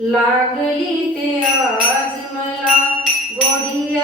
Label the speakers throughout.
Speaker 1: लागली ते आज मला गोडी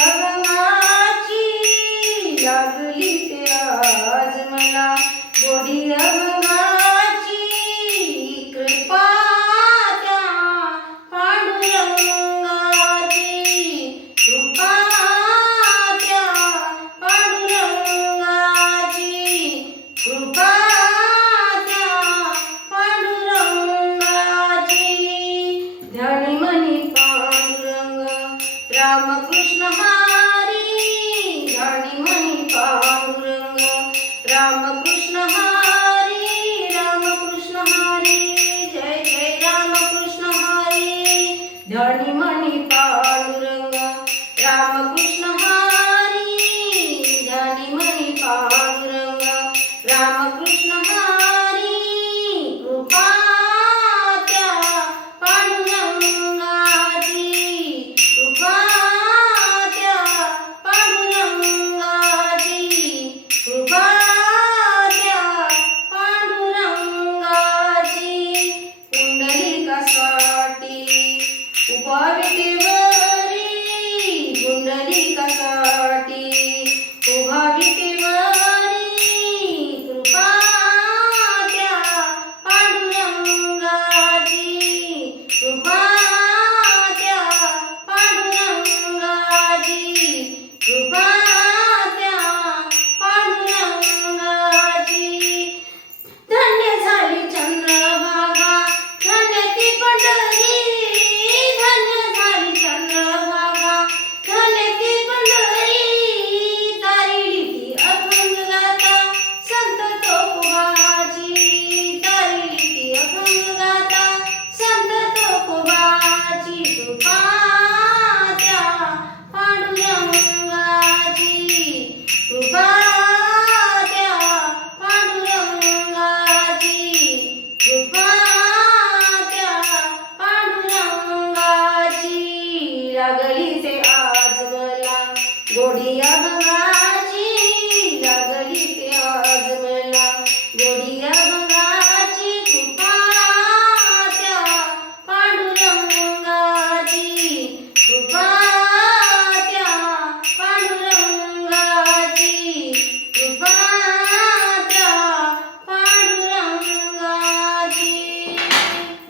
Speaker 1: रामकृष्ण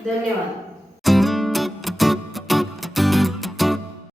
Speaker 1: धन्यवाद.